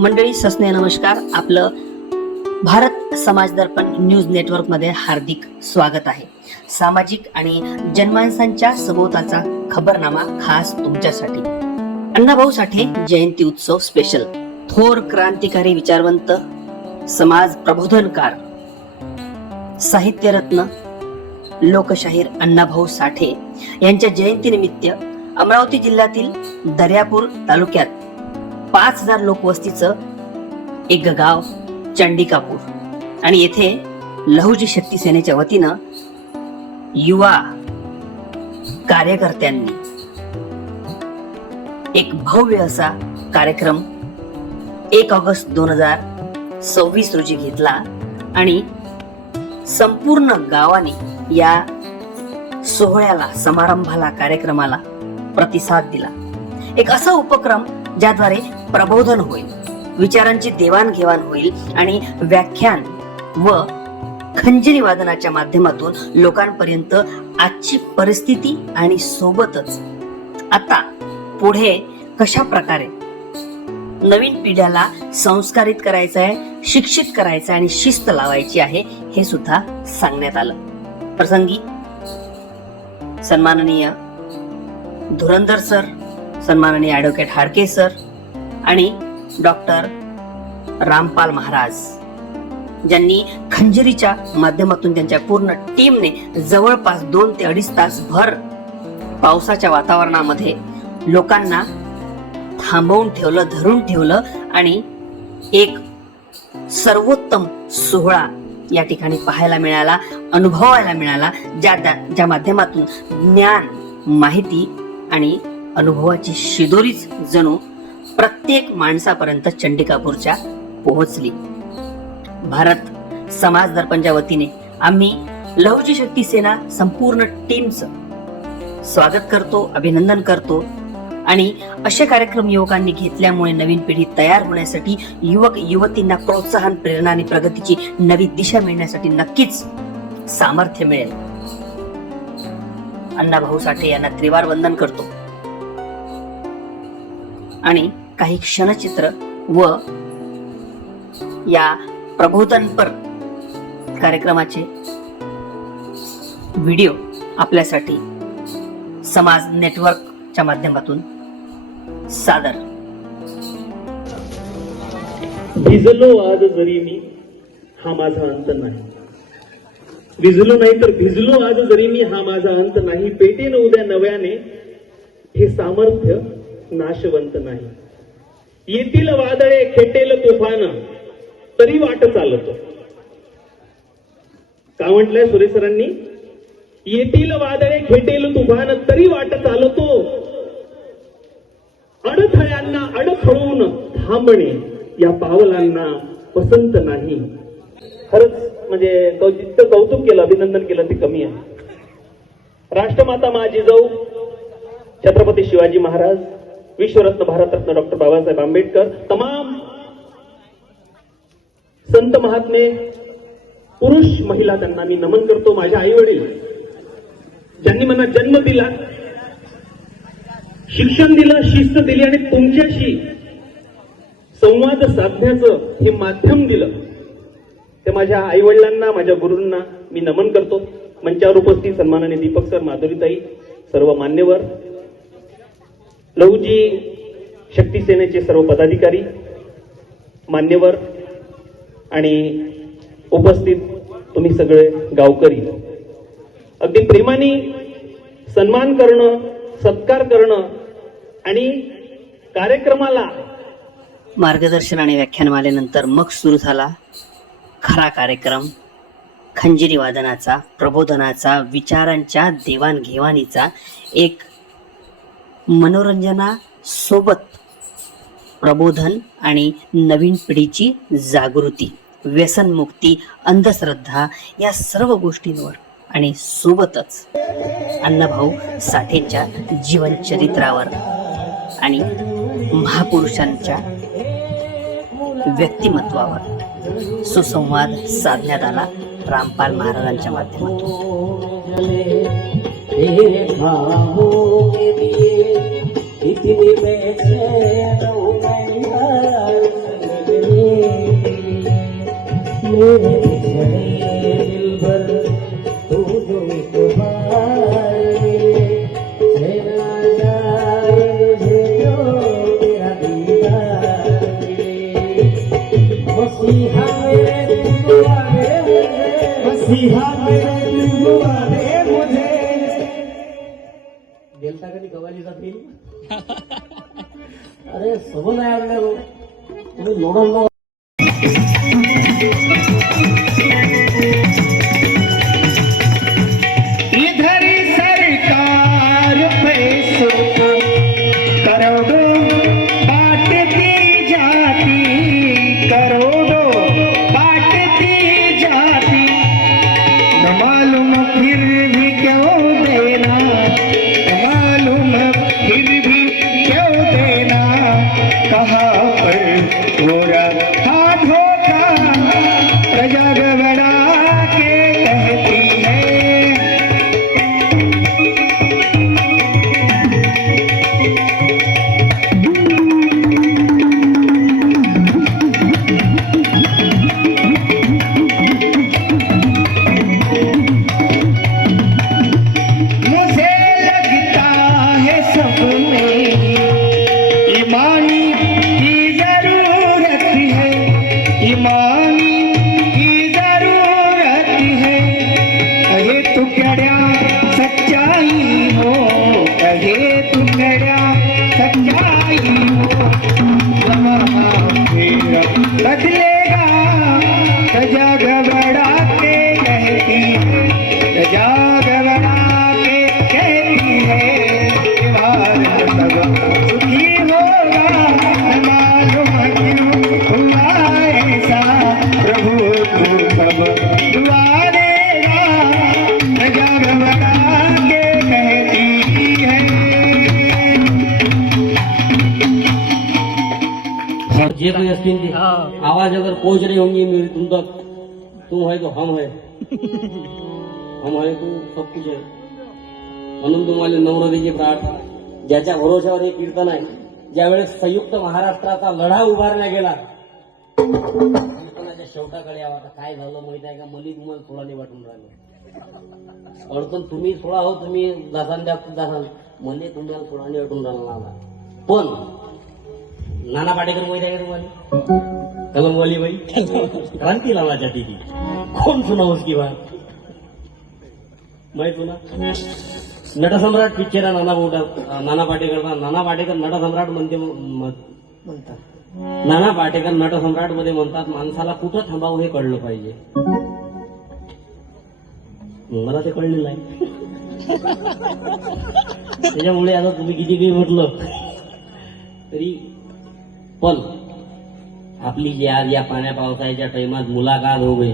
मंडळी सस्ने नमस्कार. आपलं भारत समाज दर्पण न्यूज नेटवर्क मध्ये हार्दिक स्वागत आहे. सामाजिक आणि जनमानसांच्या सभोवतालचा खबरनामा खास तुमच्यासाठी. अण्णाभाऊ साठे जयंती उत्सव स्पेशल. थोर क्रांतिकारी, विचारवंत, समाज प्रबोधनकार, साहित्यरत्न, लोकशाहीर अण्णाभाऊ साठे यांच्या जयंतीनिमित्त अमरावती जिल्ह्यातील दर्यापूर तालुक्यात 5000 लोकवस्तीचं एक गाव चंडिकापूर आणि येथे लहुजी शक्ती सेनेच्या वतीनं युवा कार्यकर्त्यांनी एक भव्य असा कार्यक्रम 1 ऑगस्ट 2026 रोजी घेतला आणि संपूर्ण गावाने या सोहळ्याला, समारंभाला, कार्यक्रमाला प्रतिसाद दिला. एक असा उपक्रम ज्याद्वारे प्रबोधन होईल, विचारांची देवाणघेवाण होईल आणि व्याख्यान व खंजिरी वादनाच्या माध्यमातून लोकांपर्यंत आजची परिस्थिती आणि सोबतच आता पुढे कशा प्रकारे नवीन पिढ्याला संस्कारित करायचं आहे, शिक्षित करायचं आणि शिस्त लावायची आहे हे सुद्धा सांगण्यात आलं. प्रसंगी सन्माननीय धुरंधर सर, सन्माननीय ॲडव्होकेट हाडके सर आणि डॉक्टर रामपाल महाराज ज्यांनी खंजरीच्या माध्यमातून त्यांच्या पूर्ण टीमने जवळपास 2 ते 2.5 तास भर पावसाच्या वातावरणामध्ये लोकांना थांबवून ठेवलं, धरून ठेवलं आणि एक सर्वोत्तम सोहळा या ठिकाणी पाहायला मिळाला, अनुभवायला मिळाला, ज्या माध्यमातून ज्ञान, माहिती आणि अनुभवाची शिदोरीच जणू प्रत्येक माणसापर्यंत चंडिकापूरच्या पोहोचली. भारत समाज दर्पणच्या वतीने आम्ही लहुजी शक्ती सेना संपूर्ण टीमचं स्वागत करतो, अभिनंदन करतो आणि असे कार्यक्रम युवकांनी घेतल्यामुळे नवीन पिढी तयार होण्यासाठी, युवक युवतींना प्रोत्साहन, प्रेरणा आणि प्रगतीची नवी दिशा मिळण्यासाठी नक्कीच सामर्थ्य मिळेल. अण्णाभाऊ साठे यांना त्रिवार वंदन करतो आणि काही क्षणचित्र व या प्रबोधनपर कार्यक्रमाचे व्हिडिओ आपल्यासाठी समाज नेटवर्कच्या माध्यमातून सादर. भिजलो आज जरी मी, हा माझा अंत नाही. भिजलो नाही तर भिजलो आज जरी मी, हा माझा अंत नाही. पेटेन उद्या नव्याने, हे सामर्थ्य नाशवंत नाही. येतील वादळे, खेटेल तुफान, तरी वाट चालतो. का म्हटलंय सुरेश सरांनी? येतील वादळे, खेटेल तुफान, तरी वाट चालतो. अडथळ्यांना अडखळून थांबणे या पावलांना पसंत नाही. खरंच म्हणजे जितकं कौतुक केलं, अभिनंदन केलं ते कमी आहे. राष्ट्रमाता माझी जाऊ छत्रपती शिवाजी महाराज, विश्वरत्न भारतरत्न डॉक्टर बाबासाहेब आंबेडकर, तमाम संत महात्मे, पुरुष महिला, त्यांना मी नमन करतो. माझे आई वडील ज्यांनी मला जन्म दिला, शिक्षण दिलं, शिस्त दिली आणि तुमच्याशी संवाद साधण्याचं हे माध्यम दिलं, ते माझ्या आई वडिलांना, माझ्या गुरूंना मी नमन करतो. मंचावर उपस्थित सन्माननीय दीपक सर, माधुरीताई, सर्व मान्यवर, लहुजी शक्ती सेनेचे सर्व पदाधिकारी, मान्यवर आणि उपस्थित तुम्ही सगळे गावकरी, अगदी प्रेमाने सन्मान करणं, सत्कार करणं आणि कार्यक्रमाला मार्गदर्शन आणि व्याख्यानमालेनंतर मग सुरू झाला खरा कार्यक्रम. खंजिरी वादनाचा, प्रबोधनाचा, विचारांच्या देवाणघेवाणीचा, एक मनोरंजनासोबत प्रबोधन आणि नवीन पिढीची जागृती, व्यसनमुक्ती, अंधश्रद्धा या सर्व गोष्टींवर आणि सोबतच अण्णाभाऊ साठेंच्या जीवनचरित्रावर आणि महापुरुषांच्या व्यक्तिमत्वावर सुसंवाद साधण्यात आला रामपाल महाराजांच्या माध्यमातून. इतनी मैं गेलता कधी कवालीचा फेल अरे सबन आहे आपल्याला तुम्ही लोडन इधर सरकार पैसों को करोड़ों बांटती जाती, करोड़ों बांटती जाती, न मालूम फिर भी क्यों देना, न मालूम फिर भी क्यों देना, कहाँ पर हो रहा धोखा, प्रजा गबड़ा के कहती है। मुझे लगता है सब में ईमानी की जरूरत है, ईमानी की जरूरत है, कहे तू कड़ा सच्चाई हो, कहे तू कड़ा सच्चाई हो, जमाना फिर बदलेगा, प्रजा घबरा के कहती है, प्रजा घबरा के कहती है, कि भारत सब सुखी होगा, न मालूम क्यों हुआ ऐसा, प्रभु तू सब दुआ देगा, प्रजा घबरा के कहती है। जे कोई असतील ते आवाज अगर पहुंच रही होंगी मेरी तुम तक, तुम है तो हम है, हम है तो सब कुछ है. म्हणून तुम्हाला नवरदेची प्रार्थना, ज्याच्या भरोशावर हे कीर्तन आहे, ज्यावेळेस संयुक्त महाराष्ट्राचा लढा उभारला गेला, कीर्तनाच्या शेवटाकडे यावं. आता काय झालं माहित आहे का, मली तुम्हाला सोळाने वाटून राहिलं अडचण, तुम्ही सोळा हो, तुम्ही दासान दासान, मले तुम्हाला सोळाने वाटून राहिला. पण नाना पाटेकर माहित आहे का तुम्हाला, कलमवाली बाई क्रांती लावाच्या ती कोण सुना उसकी बात माहित ना. नटसम्राट पिक्चर आहे नाना पाटेकर. नाना पाटेकर नटसम्राट म्हणतात, नाना पाटेकर नटसम्राट मध्ये म्हणतात, माणसाला कुठं थांबावं हे कळलं पाहिजे. मला ते कळलेलं आहे. त्याच्यामुळे आता तुम्ही किती काही म्हटलं तरी, पण आपली जी आज या पाण्या पावसाच्या टाइमात मुलाकात हो गई,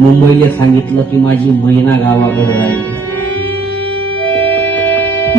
मुंबईला सांगितलं की माझी महिना गावाकडे राहिली.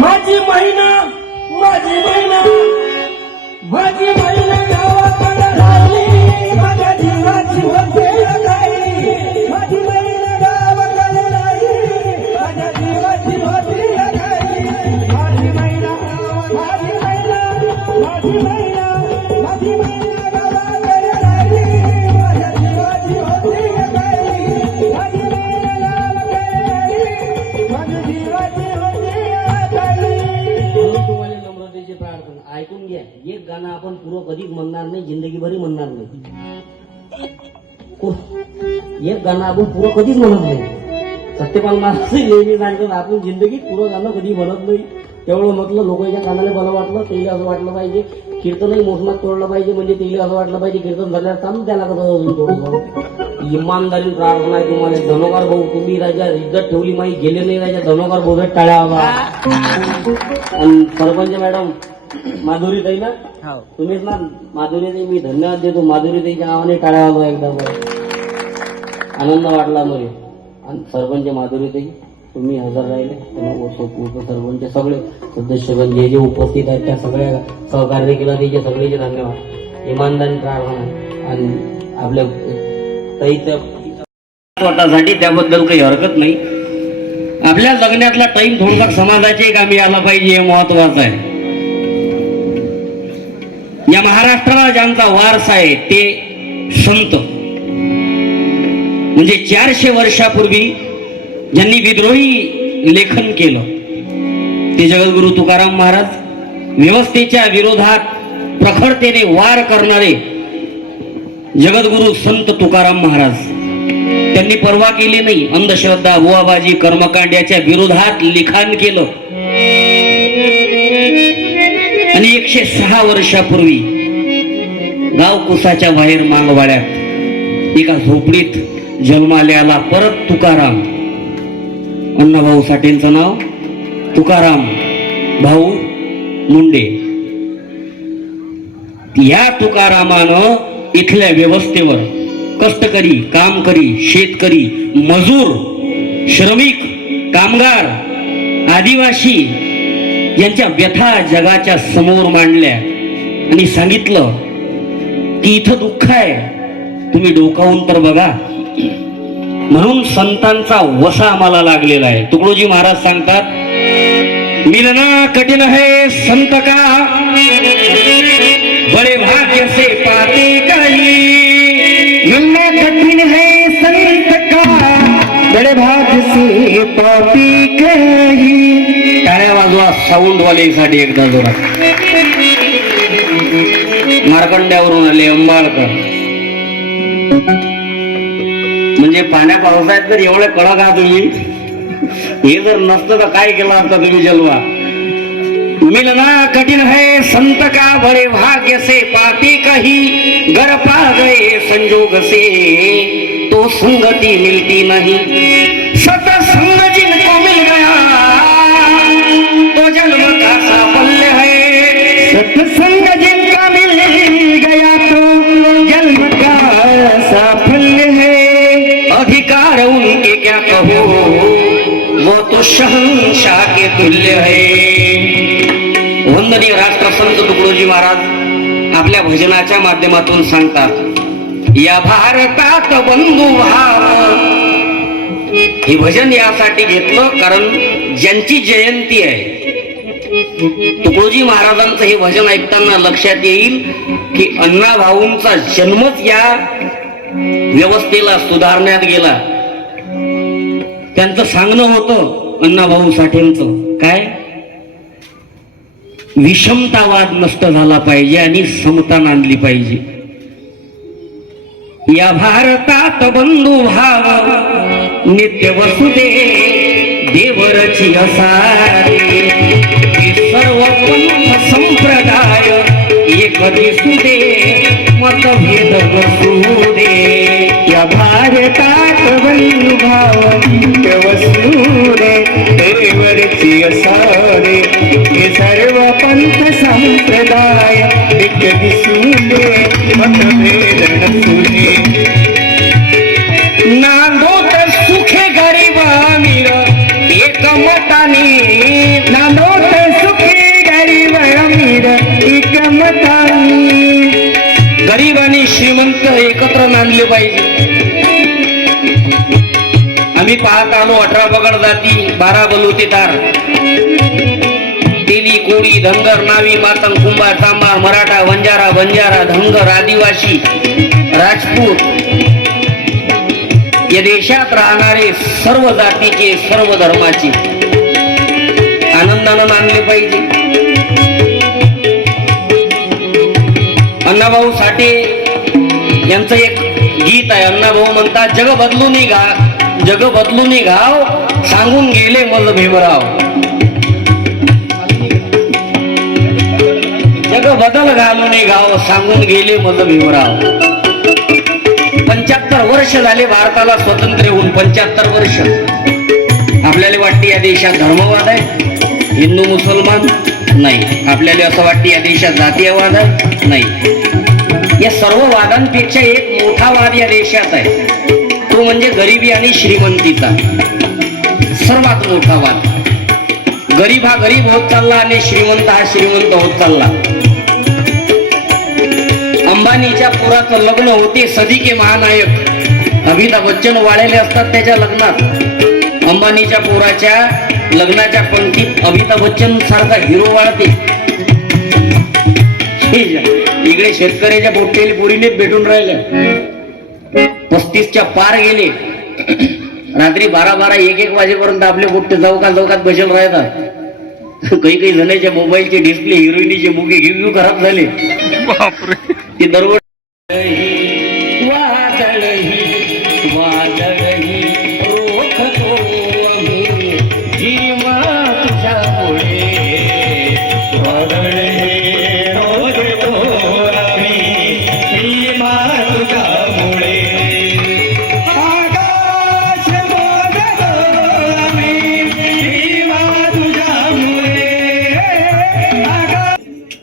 माझी महिना माझी महिना माझी महिना गावाकडे राहिली, माझ्या जीवाची होते राहिली, माझी महिना गावाकडे राहिली, माझ्या जीवाची होते राहिली, माझी महिना माझी महिना माझी महिना माझी महिना गावाकडे राहिली, माझ्या जीवाची होते राहिली, माझी महिना गावाकडे राहिली, माझ्या जीवाची होते राहिली. तुम्हाला नम्रतेची प्रार्थना ऐकून घ्या. एक गाणं आपण पुरं कधीच म्हणणार नाही, जिंदगीभरही म्हणणार नाही. एक गाणं आपण पुरं कधीच म्हणत नाही. सत्यपाल महाराज नेहमी सांगतात, आपण जिंदगीत पुरं गाणं कधी म्हणत नाही. तेवढं म्हटलं, लोकांच्या कानाला बरं वाटलं, तेही असं वाटलं पाहिजे, कीर्तनही मोसमात तोडलं पाहिजे, म्हणजे तेही असं वाटलं पाहिजे कीर्तन झाल्यावर चालू त्याला कसं अजून थोडं. इमानदारी प्रार्थना आहे तुम्हाला. धनोकार भाऊ, तुम्ही राजा इज्जत ठेवली माही, गेले नाही राजा धनोकार भाऊ टाळ्या हवा. आणि सरपंच मॅडम माधुरी ताई ना, तुम्हीच ना माधुरी ताई, मी धन्यवाद देतो. माधुरी ताईच्या नावाने टाळ्या हवा, एकदा आनंद वाटला मला. आणि सरपंच माधुरी ताई तुम्ही हजर राहिले, सरपंच सगळे सदस्यगण जे जे उपस्थित आहेत त्या सगळ्या सहकार्य केलं त्याचे सगळेचे धन्यवाद. इमानदारी प्रार्थना. आणि आपल्या ताईच्या स्वतःसाठी त्याबद्दल काही हरकत नाही. आपल्या जगण्यातला टाइम थोडासा समाजाचे कामी आला पाहिजे, हे महत्वाचं आहे. या महाराष्ट्राला ज्यांचा वारसा आहे ते संत म्हणजे 400 वर्षापूर्वी ज्यांनी विद्रोही लेखन केलं ते जगद्गुरु तुकाराम महाराज, व्यवस्थेच्या विरोधात प्रखरतेने वार करणारे जगद्गुरु संत तुकाराम महाराज, त्यांनी पर्वा केली नाही. अंधश्रद्धा, बुवाबाजी, कर्मकांड याच्या विरोधात लिखाण केलं. आणि 106 वर्षापूर्वी गाव कुसाच्या बाहेर मांगवाड्यात एका झोपडीत जन्माला आला परत तुकाराम. अण्णाभाऊ साठेंचं नाव तुकाराम भाऊ मुंडे. या तुकारामानं इथल्या व्यवस्थेवर कष्टकरी, कामकरी, शेतकरी, मजूर, श्रमिक, कामगार, आदिवासी यांच्या व्यथा जगाच्या समोर मांडल्या आणि सांगितलं की इथं दुःख आहे, तुम्ही डोकावून तर बघा. म्हणून संतांचा वसा आम्हाला लागलेला आहे. तुकडोजी महाराज सांगतात, मिलना कठीण है संत का, बड़े भाग्य से पाते काही. मिलना कठीण है संत का, बड़े भाग्य से पाते काही. टाळ्या वाजवा साऊंड वालेसाठी एकदा जोरात. मार्कंड्यावरून आले अंबाळकर. म्हणजे पाण्या पावसाळ्यात जर एवढे कडक आहात तुम्ही, हे जर नसतं तर काय केलं असतं तुम्ही जलवा. मिलना कठिन है संत का, बड़े भाग्य से पाते कहीं. गर पा गए संजोग से तो संगति मिलती नहीं. सतसंग जिनको मिल गया तो जन्म का साफल्य है. सत्संग जिनका मिल गया तो जन्म का साफल्य है. अधिकार उनके क्या कहो, वो तो शहंशाह के तुल्य है. वंदनीय राष्ट्रसंत तुकडोजी महाराज आपल्या भजनाच्या माध्यमातून सांगतात, या भारतात बंधुभाव. हे भजन यासाठी घेतलं कारण ज्यांची जयंती आहे, तुकडोजी महाराजांचं हे भजन ऐकताना लक्षात येईल की अण्णा भाऊंचा जन्मच या व्यवस्थेला सुधारण्यात गेला. त्यांचं सांगणं होतं अण्णाभाऊ साठेंचं, काय, विषमतावाद नष्ट झाला पाहिजे आणि समता नांदली पाहिजे. या भारतात बंधुभाव नित्य वसुदे देवरची असारे. सर्व पंथ संप्रदाय एक दिसुदे मतभेद बसुदे. या भारतात बंधुभाव नित्य वसुदे देवरची असारे. हे सर्व पंथ संप्रदाय एक दिसुदे मतभेद नसुदे. नांदोत सुखे गरीब अमीर एकमताने. नांदोत सुखे गरीब अमीर एकमताने. गरीब आणि श्रीमंत एकत्र नांदले पाहिजे. आम्ही पाहत आलो 18 पगड जाती, 12 बलुतेदार, तेली, कोळी, धनगर, नावी, मातंग, कुंभार, चांभार, मराठा, वंजारा, बंजारा, धनगर, आदिवासी, राजपूत या देशात राहणारे सर्व जातीचे, सर्व धर्माचे आनंदानं नांदले पाहिजे. अण्णाभाऊ साठे यांचं एक गीत आहे. अण्णाभाऊ म्हणतात, जग बदलून घाव सांगून गेले मल भीमराव. जग बदल घालून गाव सांगून गेले मल भीमराव. 75 वर्ष झाले भारताला स्वतंत्र होऊन. 75 वर्ष. आपल्याला वाटते या देशात धर्मवाद आहे, हिंदू मुसलमान नाही. आपल्याला असं वाटते या देशात जातीयवाद आहे, नाही. या सर्व वादांपेक्षा एक मोठा वाद या देशात आहे, तो म्हणजे गरिबी आणि श्रीमंतीचा. सर्वात मोठा वाद. गरीब हा गरीब होत चालला आणि श्रीमंत हा श्रीमंत होत चालला. अंबानीच्या पुराचं लग्न होते सदिके महानायक अमिताभ बच्चन वाढलेले असतात त्याच्या लग्नात. अंबानीच्या पोराच्या लग्नाच्या पंक्तीत अमिताभ बच्चन सारखा हिरो वाढते. इकडे शेतकऱ्याच्या पोट्टेली पोरीनेच भेटून राहिल्या. 35च्या पार गेले. रात्री 12-12 1-1 वाजेपर्यंत आपले मोठे चौकात बसेल राहतात. काही जणांच्या मोबाईलचे डिस्प्ले हिरोईनीचे मुगे घेऊ खराब झाले. ते दररोज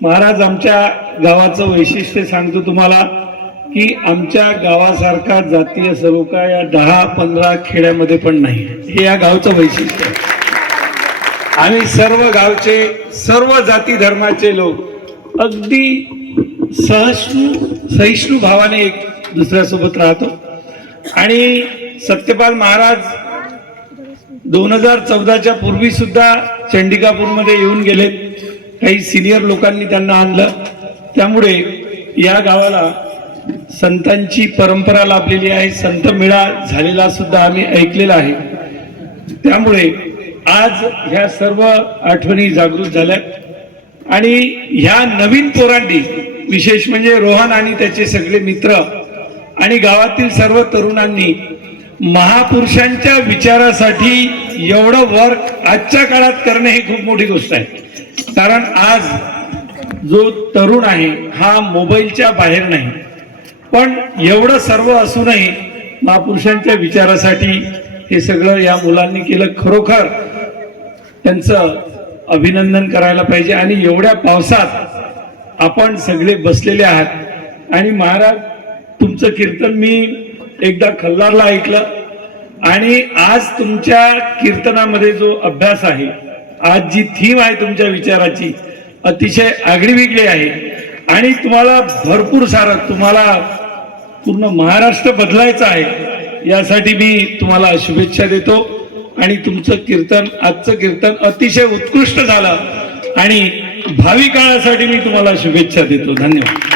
महाराज, आमच्या गावाचं वैशिष्ट्य सांगतो तुम्हाला की आमच्या गावासारखा जातीय सलोखा या 10-15 खेड्यामध्ये पण नाही. हे या गावचं वैशिष्ट्य आहे. आम्ही सर्व गावचे सर्व जाती धर्माचे लोक अगदी सहिष्णू भावाने एक दुसऱ्यासोबत राहतो. आणि सत्यपाल महाराज 2014च्या पूर्वी सुद्धा चंडिकापूरमध्ये येऊन गेलेत. काही सिनियर लोकांनी त्यांना आणलं. त्यामुळे या गावाला संतांची परंपरा लाभलेली आहे. संत मेळा झालेला सुद्धा आम्ही ऐकलेला आहे. त्यामुळे आज ह्या सर्व आठवणी जागृत झाल्यात आणि ह्या नवीन पोरांनी, विशेष म्हणजे रोहन आणि त्याचे सगळे मित्र आणि गावातील सर्व तरुणांनी महापुरुषांच्या विचारासाठी एवढं वर्क आजच्या काळात करणे ही खूप मोठी गोष्ट आहे. कारण आज जो तरुण आहे हा मोबाईलच्या बाहेर नाही, पण एवढं सर्व असूनही महापुरुषांच्या विचारासाठी हे सगळं या मुलांनी केलं. खरोखर त्यांचं अभिनंदन करायला पाहिजे. आणि एवढ्या पावसात आपण सगळे बसलेले आहात. आणि महाराज, तुमचं कीर्तन मी एकदा खल्लारला ऐकलं आणि आज तुमच्या कीर्तनामध्ये जो अभ्यास आहे, आज जी थीम आहे तुमच्या विचाराची, अतिशय आगळीवेगळी आहे. आणि तुम्हाला भरपूर सारं, तुम्हाला पूर्ण महाराष्ट्र बदलायचं आहे. यासाठी मी तुम्हाला शुभेच्छा देतो. आणि तुमचं कीर्तन, आजचं कीर्तन अतिशय उत्कृष्ट झालं आणि भावी काळासाठी मी तुम्हाला शुभेच्छा देतो. धन्यवाद.